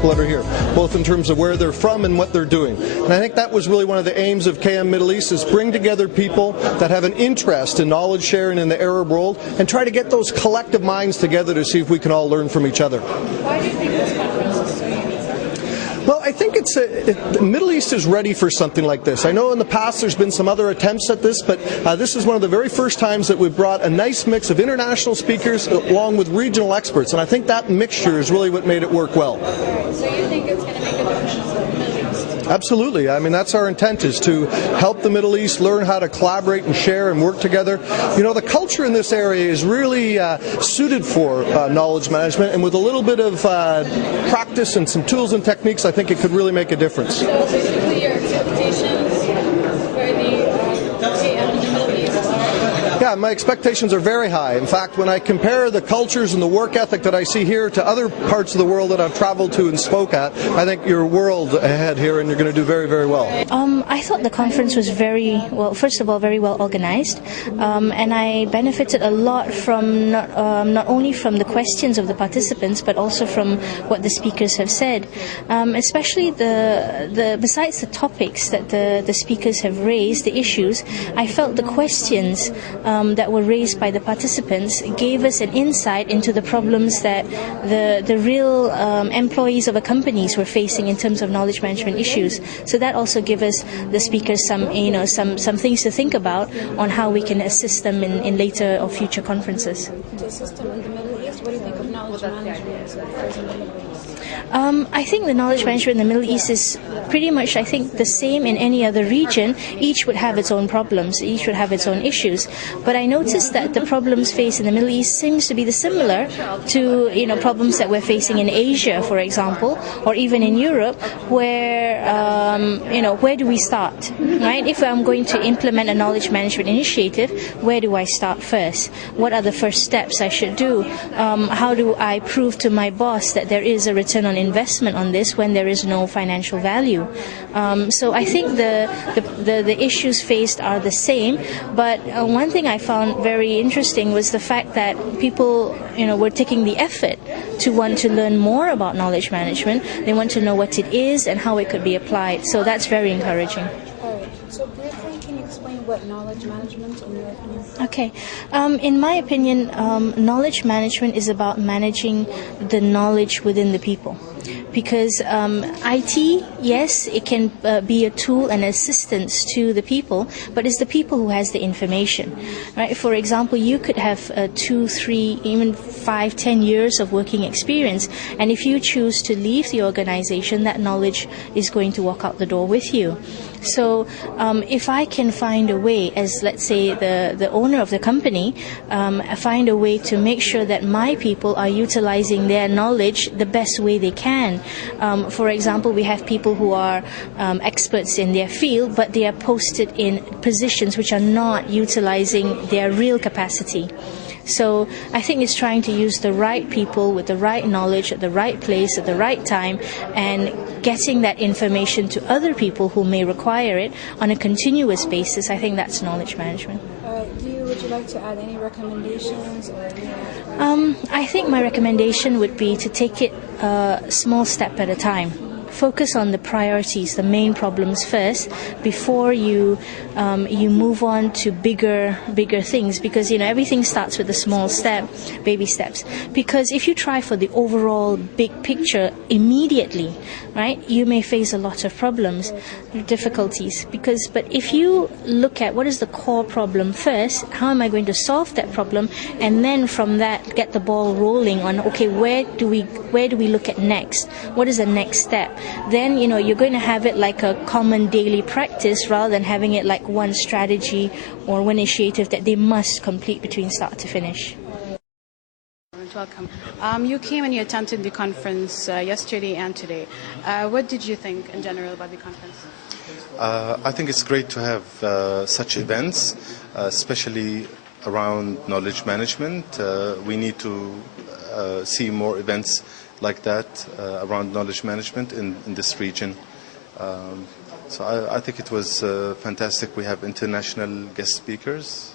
people that are here, both in terms of where they're from and what they're doing. And I think that was really one of the aims of KM Middle East, is bring together people that have an interest in knowledge sharing in the Arab world and try to get those collective minds together to see if we can all learn from each other. Why do you think this conference is so unique? Well, I think the Middle East is ready for something like this. I know in the past there's been some other attempts at this, but this is one of the very first times that we've brought a nice mix of international speakers along with regional experts, and I think that mixture is really what made it work well. So you think it's going to make a difference in the Middle East? Absolutely. I mean, that's our intent, is to help the Middle East learn how to collaborate and share and work together. You know, the culture in this area is really suited for knowledge management, and with a little bit of practice and some tools and techniques, I think it could really make a difference. So basically your expectations for the KM in the Middle East are? Yeah, my expectations are very high. In fact, when I compare the cultures and the work ethic that I see here to other parts of the world that I've traveled to and spoke at, I think you're world ahead here and you're going to do very, very well. I thought the conference was very well, first of all, very well organized, and I benefited a lot from not only from the questions of the participants, but also from what the speakers have said, especially besides the topics that the speakers have raised, the issues. I felt the questions that were raised by the participants gave us an insight into the problems that the real employees of the companies were facing in terms of knowledge management issues. So that also gave us, the speakers, some things to think about on how we can assist them in later or future conferences. To assist them in the Middle East, what do you think of knowledge management in the Middle East? I think the knowledge management in the Middle East is pretty much, I think, the same in any other region. Each would have its own problems, each would have its own issues. But I noticed that the problems faced in the Middle East seems to be similar to problems that we're facing in Asia, for example, or even in Europe, where where do we start, right? If I'm going to implement a knowledge management initiative, where do I start first? What are the first steps I should do? How do I prove to my boss that there is a return on investment on this when there is no financial value? So I think the issues faced are the same, but one thing I found very interesting was the fact that people were taking the effort to want to learn more about knowledge management. They want to know what it is and how it could be applied. So that's very encouraging. All right. So briefly, can you explain what knowledge management in your opinion? Okay. In my opinion, knowledge management is about managing the knowledge within the people. Because IT, yes, it can be a tool and assistance to the people, but it's the people who has the information, right? For example, you could have 2, 3, even 5, 10 years of working experience, and if you choose to leave the organization, that knowledge is going to walk out the door with you. So if I can find a way, as let's say the owner of the company, find a way to make sure that my people are utilizing their knowledge the best way they can. For example, we have people who are experts in their field, but they are posted in positions which are not utilizing their real capacity. So I think it's trying to use the right people with the right knowledge at the right place at the right time, and getting that information to other people who may require it on a continuous basis. I think that's knowledge management. Would you like to add any recommendations? I think my recommendation would be to take it a small step at a time. Focus on the priorities, the main problems first, before you move on to bigger things. Because everything starts with a small step, baby steps. Because if you try for the overall big picture immediately, right, you may face a lot of problems, difficulties. But if you look at what is the core problem first, how am I going to solve that problem, and then from that get the ball rolling on, okay, where do we look at next? What is the next step? Then you're going to have it like a common daily practice rather than having it like one strategy or one initiative that they must complete between start to finish. Welcome. You came and you attended the conference yesterday and today. What did you think in general about the conference? I think it's great to have such events, especially around knowledge management. We need to see more events like that around knowledge management in this region. So I think it was fantastic. We have international guest speakers,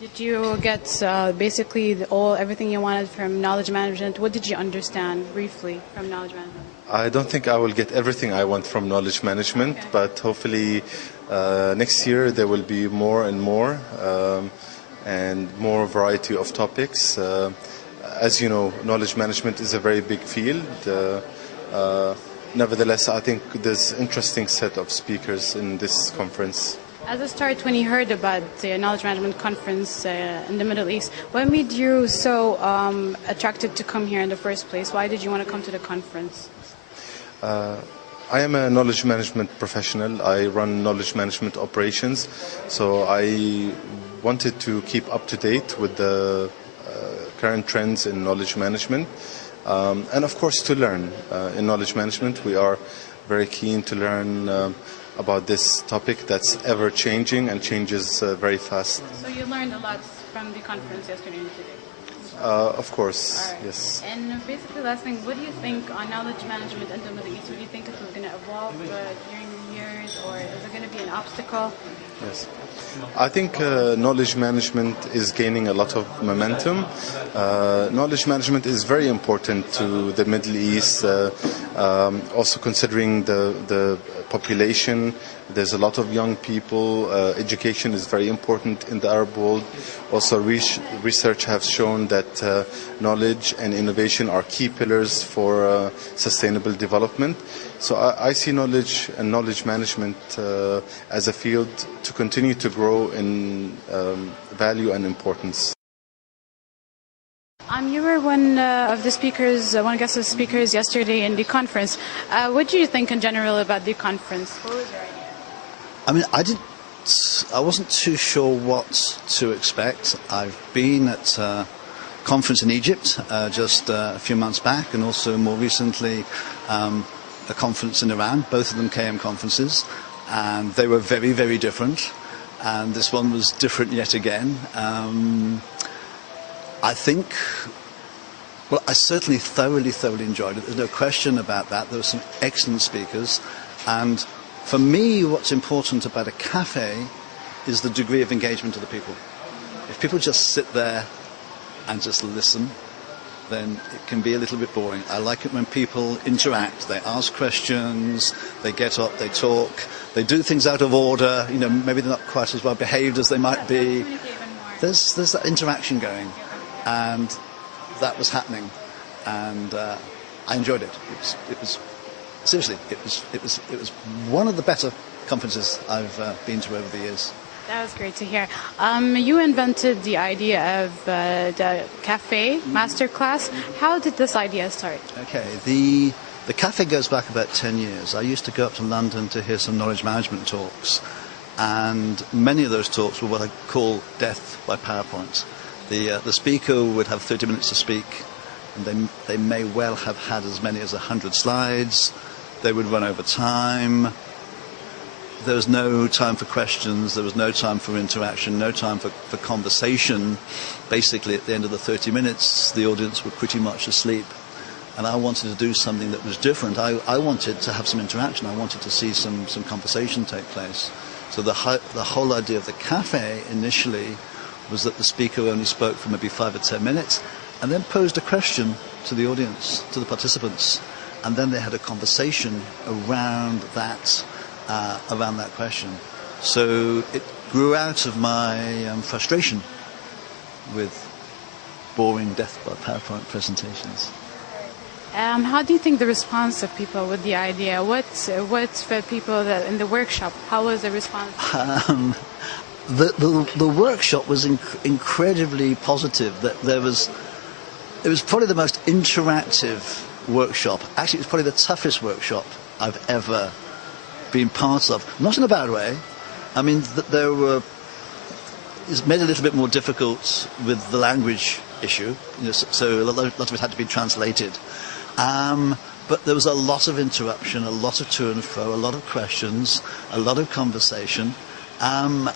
Did you get basically everything you wanted from knowledge management? What did you understand briefly from knowledge management? I don't think I will get everything I want from knowledge management, but hopefully next year there will be more and more and more variety of topics. As you know, knowledge management is a very big field. Nevertheless, I think there's an interesting set of speakers in this conference. As a start, when you heard about the knowledge management conference in the Middle East, what made you so attracted to come here in the first place? Why did you want to come to the conference? I am a knowledge management professional. I run knowledge management operations, so I wanted to keep up to date with the current trends in knowledge management, and of course to learn. In knowledge management, we are very keen to learn about this topic that's ever changing and changes very fast. So you learned a lot from the conference yesterday and today? Of course, right. yes. And basically, last thing, what do you think on knowledge management in the Middle East? Do you think it's going to evolve during the years, or is it going to be an obstacle? Yes. I think knowledge management is gaining a lot of momentum. Knowledge management is very important to the Middle East, also considering the population. There's a lot of young people. Education is very important in the Arab world. Also, research has shown that knowledge and innovation are key pillars for sustainable development. So I see knowledge and knowledge management as a field to continue to grow in value and importance. You were one of the speakers, one guest of speakers yesterday in the conference. What do you think in general about the conference? What was your idea? I mean, I wasn't too sure what to expect. I've been at a conference in Egypt just a few months back, and also more recently a conference in Iran, both of them KM conferences, and they were very, very different. And this one was different yet again. I think, well, I certainly thoroughly enjoyed it. There's no question about that. There were some excellent speakers. And for me, what's important about a cafe is the degree of engagement of the people. If people just sit there and just listen, then it can be a little bit boring. I like it when people interact. They ask questions, they get up, they talk, they do things out of order. You know, maybe they're not quite as well behaved as they might be. There's that interaction going, and that was happening, and I enjoyed it. It was seriously, it was one of the better conferences I've been to over the years. That was great to hear. You invented the idea of the Cafe Masterclass. How did this idea start? Okay, the cafe goes back about 10 years. I used to go up to London to hear some knowledge management talks, and many of those talks were what I call death by PowerPoint. The speaker would have 30 minutes to speak, and they may well have had as many as 100 slides. They would run over time. There was no time for questions, there was no time for interaction, no time for conversation. Basically, at the end of the 30 minutes, the audience were pretty much asleep. And I wanted to do something that was different. I wanted to have some interaction. I wanted to see some conversation take place. So the whole idea of the cafe initially was that the speaker only spoke for maybe 5 or 10 minutes and then posed a question to the audience, to the participants. And then they had a conversation around that question. So it grew out of my frustration with boring death by PowerPoint presentations. How do you think the response of people with the idea? What's for people that in the workshop? How was the response? The workshop was incredibly positive. It was probably the most interactive workshop. Actually, it was probably the toughest workshop I've ever been part of. Not in a bad way. I mean, it's made it a little bit more difficult with the language issue. You know, so a lot of it had to be translated. But there was a lot of interruption, a lot of to and fro, a lot of questions, a lot of conversation. And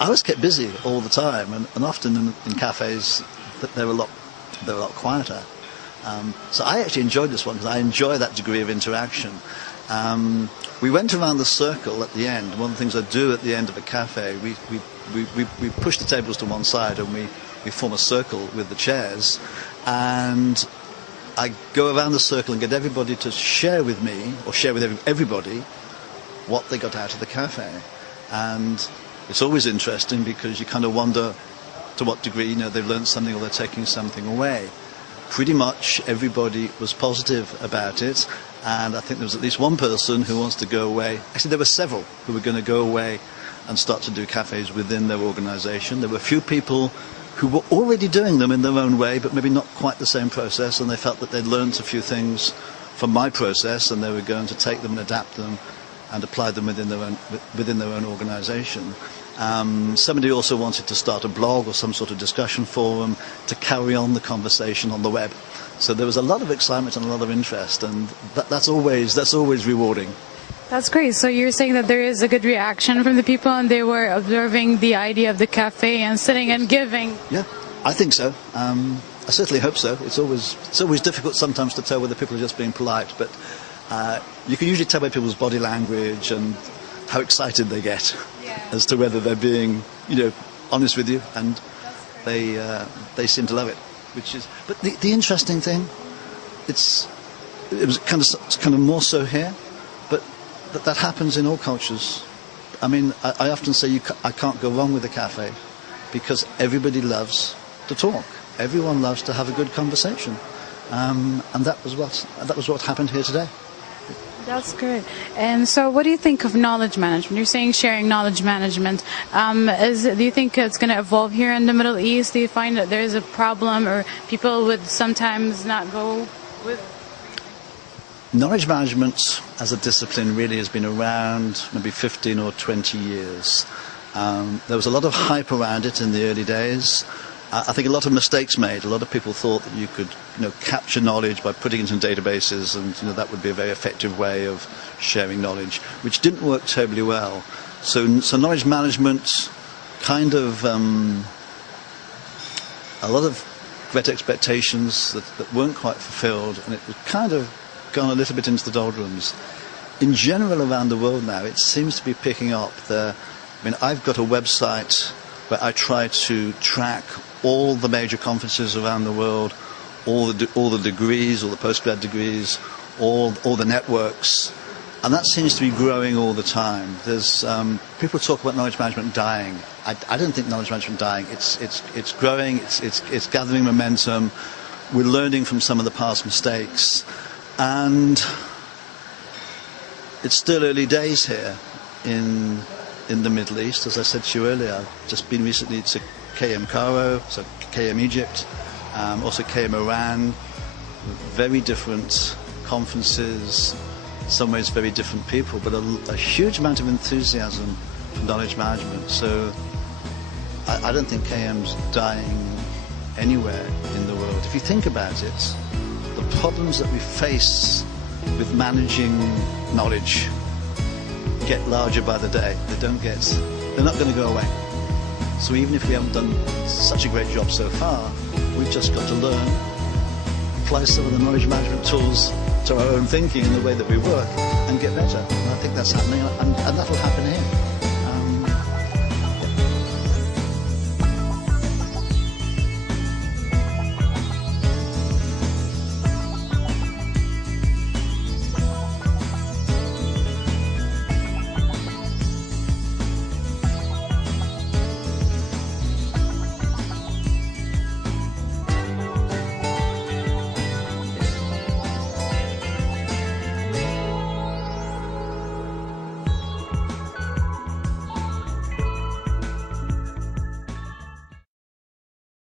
I was kept busy all the time, and often in cafes they were a lot quieter. So I actually enjoyed this one because I enjoy that degree of interaction. We went around the circle at the end. One of the things I do at the end of a cafe, we push the tables to one side and we form a circle with the chairs, and I go around the circle and get everybody to share with me, or share with everybody, what they got out of the cafe. And it's always interesting because you kind of wonder to what degree, they've learned something or they're taking something away. Pretty much everybody was positive about it, and I think there was at least one person who wants to go away. Actually, there were several who were going to go away and start to do cafes within their organisation. There were a few people who were already doing them in their own way, but maybe not quite the same process, and they felt that they'd learned a few things from my process, and they were going to take them and adapt them and apply them within their own organisation. Somebody also wanted to start a blog or some sort of discussion forum to carry on the conversation on the web. So there was a lot of excitement and a lot of interest, and that's always rewarding. That's great. So you're saying that there is a good reaction from the people, and they were observing the idea of the cafe and sitting and giving. Yeah, I think so. I certainly hope so. It's always difficult sometimes to tell whether people are just being polite, but you can usually tell by people's body language and how excited they get as to whether they're being, honest with you, and they seem to love it. But the interesting thing, it was kind of more so here, but that happens in all cultures. I mean, I often say I can't go wrong with a cafe because everybody loves to talk. Everyone loves to have a good conversation, and that was what happened here today. That's good. And so what do you think of knowledge management? You're saying sharing knowledge management. Do you think it's going to evolve here in the Middle East? Do you find that there's a problem, or people would sometimes not go with? Knowledge management as a discipline really has been around maybe 15 or 20 years. There was a lot of hype around it in the early days. I think a lot of mistakes made. A lot of people thought that you could, capture knowledge by putting it in databases, and that would be a very effective way of sharing knowledge, which didn't work terribly well. So knowledge management kind of a lot of great expectations that weren't quite fulfilled, and it was kind of gone a little bit into the doldrums. In general, around the world now, it seems to be picking up. I've got a website where I try to track all the major conferences around the world, all the degrees, all the postgrad degrees, all the networks, and that seems to be growing all the time. There's people talk about knowledge management dying. I don't think knowledge management dying. It's growing. It's gathering momentum. We're learning from some of the past mistakes, and it's still early days here in the Middle East. As I said to you earlier, I've just been recently to KM Cairo, so KM Egypt, also KM Iran. Very different conferences, in some ways very different people, but a huge amount of enthusiasm for knowledge management. So I don't think KM's dying anywhere in the world. If you think about it, the problems that we face with managing knowledge get larger by the day. They're not going to go away. So even if we haven't done such a great job so far, we've just got to learn, apply some of the knowledge management tools to our own thinking in the way that we work, and get better. And I think that's happening, and that will happen here.